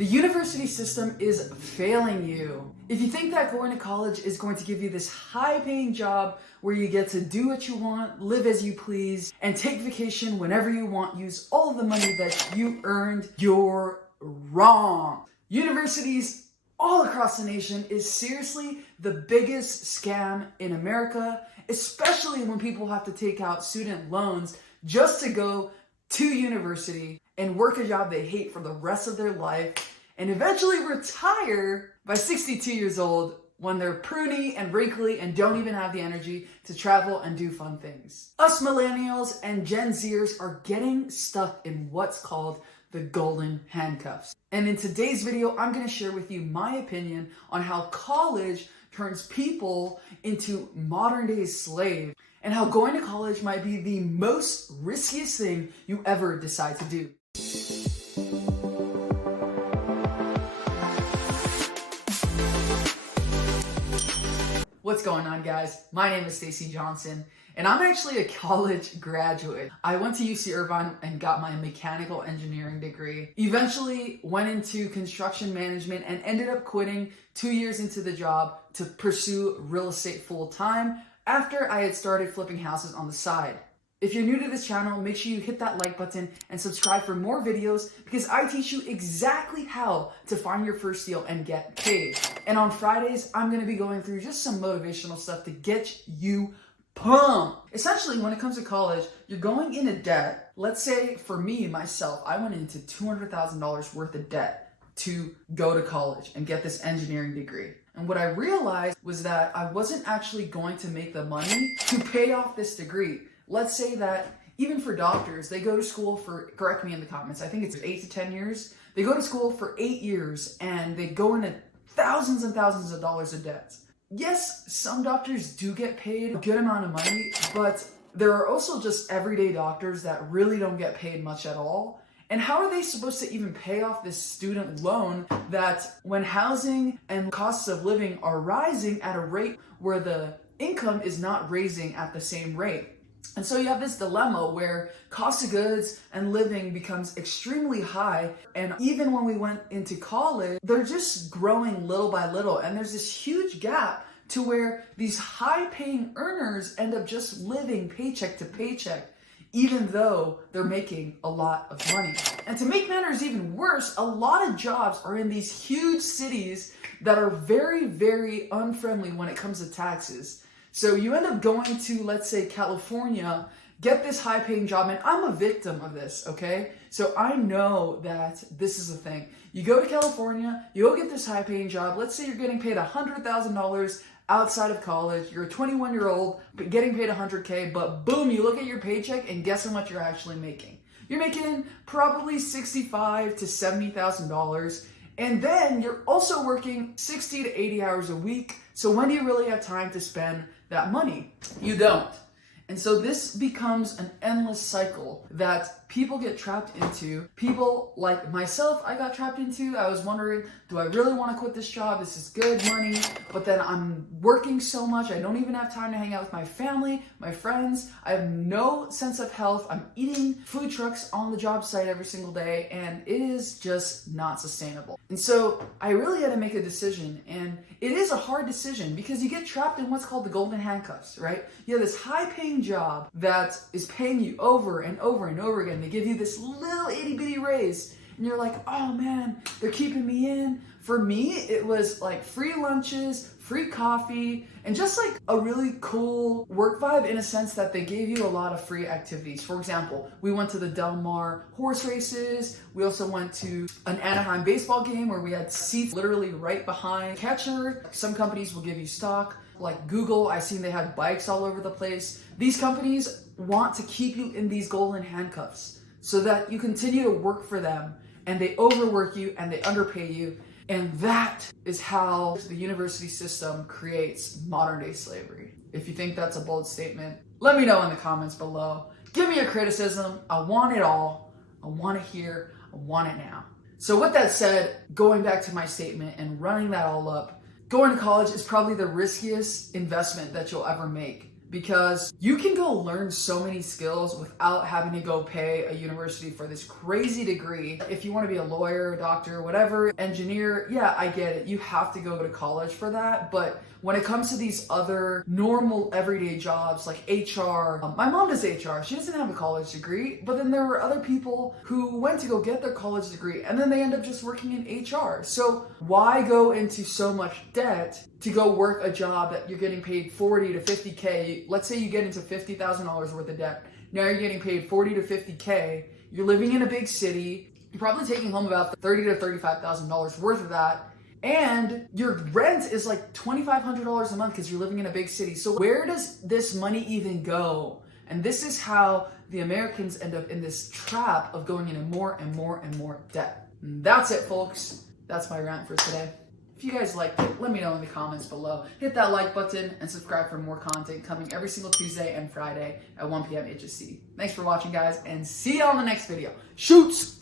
The university system is failing you. If you think that going to college is going to give you this high-paying job where you get to do what you want, live as you please, and take vacation whenever you want, use all of the money that you earned, you're wrong. Universities all across the nation is seriously the biggest scam in America, especially when people have to take out student loans just to go to university and work a job they hate for the rest of their life and eventually retire by 62 years old when they're pruny and wrinkly and don't even have the energy to travel and do fun things. Us millennials and Gen Zers are getting stuck in what's called the golden handcuffs. And in today's video, I'm going to share with you my opinion on how college turns people into modern day slaves and how going to college might be the most riskiest thing you ever decide to do. What's going on, guys? My name is Stacy Johnson, and I'm actually a college graduate. I went to UC Irvine and got my mechanical engineering degree. Eventually went into construction management and ended up quitting 2 years into the job to pursue real estate full time after I had started flipping houses on the side. If you're new to this channel, make sure you hit that like button and subscribe for more videos because I teach you exactly how to find your first deal and get paid. And on Fridays, I'm going to be going through just some motivational stuff to get you pumped. Essentially, when it comes to college, you're going into debt. Let's say for me, myself, I went into $200,000 worth of debt to go to college and get this engineering degree. And what I realized was that I wasn't actually going to make the money to pay off this degree. Let's say that even for doctors, they go to school for, correct me in the comments, I think it's 8 to 10 years. They go to school for 8 years and they go into thousands and thousands of dollars of debt. Yes, some doctors do get paid a good amount of money, but there are also just everyday doctors that really don't get paid much at all. And how are they supposed to even pay off this student loan that when housing and costs of living are rising at a rate where the income is not raising at the same rate? And so you have this dilemma where cost of goods and living becomes extremely high. And even when we went into college, they're just growing little by little. And there's this huge gap to where these high paying earners end up just living paycheck to paycheck, even though they're making a lot of money. And to make matters even worse, a lot of jobs are in these huge cities that are very, very unfriendly when it comes to taxes. So you end up going to, let's say, California, get this high-paying job, and I'm a victim of this, okay? So I know that this is a thing. You go to California, you go get this high-paying job. Let's say you're getting paid $100,000 outside of college. You're a 21-year-old, but getting paid $100K, but boom, you look at your paycheck, and guess how much you're actually making? You're making probably $65,000 to $70,000. And then you're also working 60 to 80 hours a week. So when do you really have time to spend that money? You don't. And so this becomes an endless cycle that people get trapped into. People like myself, I got trapped into. I was wondering, do I really want to quit this job? This is good money, but then I'm working so much. I don't even have time to hang out with my family, my friends. I have no sense of health. I'm eating food trucks on the job site every single day, and it is just not sustainable. And so I really had to make a decision, and it is a hard decision because you get trapped in what's called the golden handcuffs, right? You have this high-paying job that is paying you over and over and over again. They give you this little itty-bitty raise, and you're like, oh man, they're keeping me in. For me, it was like free lunches, free coffee, and just like a really cool work vibe in a sense that they gave you a lot of free activities. For example, we went to the Del Mar horse races. We also went to an Anaheim baseball game where we had seats literally right behind catcher. Some companies will give you stock. Like Google, I've seen they have bikes all over the place. These companies want to keep you in these golden handcuffs so that you continue to work for them and they overwork you and they underpay you. And that is how the university system creates modern day slavery. If you think that's a bold statement, let me know in the comments below. Give me a criticism. I want it all. I want it here. I want it now. So with that said, going back to my statement and running that all up, going to college is probably the riskiest investment that you'll ever make. because you can go learn so many skills without having to go pay a university for this crazy degree. If you want to be a lawyer, doctor, whatever, engineer, yeah, I get it. You have to go to college for that. But when it comes to these other normal everyday jobs like HR, my mom does HR. She doesn't have a college degree, but then there are other people who went to go get their college degree and then they end up just working in HR. So why go into so much debt to go work a job that you're getting paid 40 to 50K? Let's say you get into $50,000 worth of debt. Now you're getting paid 40 to 50K. You're living in a big city. You're probably taking home about $30 to $35,000 worth of that. And your rent is like $2,500 a month because you're living in a big city. So where does this money even go? And this is how the Americans end up in this trap of going into more and more and more debt. And that's it, folks. That's my rant for today. If you guys liked it, let me know in the comments below. Hit that like button and subscribe for more content coming every single Tuesday and Friday at 1 p.m. HST. Thanks for watching, guys, and see you on the next video. Shoots!